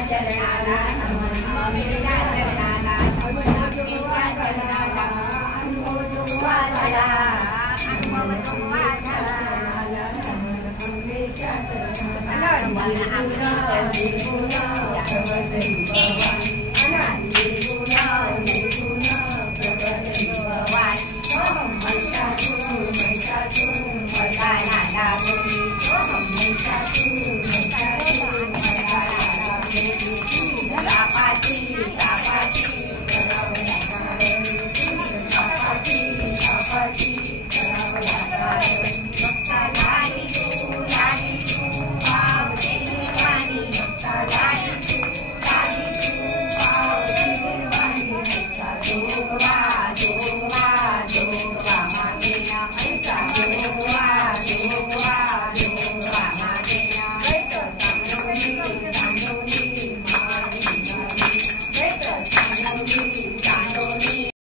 चरणाला नमन मम्मीच्या चरणाला नमन मम्मीच्या चरणाला अनुभव तुवा झाला अनुभव तुवा झाला नमन मम्मीच्या चरणाला नमन आपल्या गुण यावतरी भवानी अनादी गुण निर्गुण प्रबल भवानी सोहम महिषासुर महिषासुर मर्दाना दाबली सोहम महिषासुर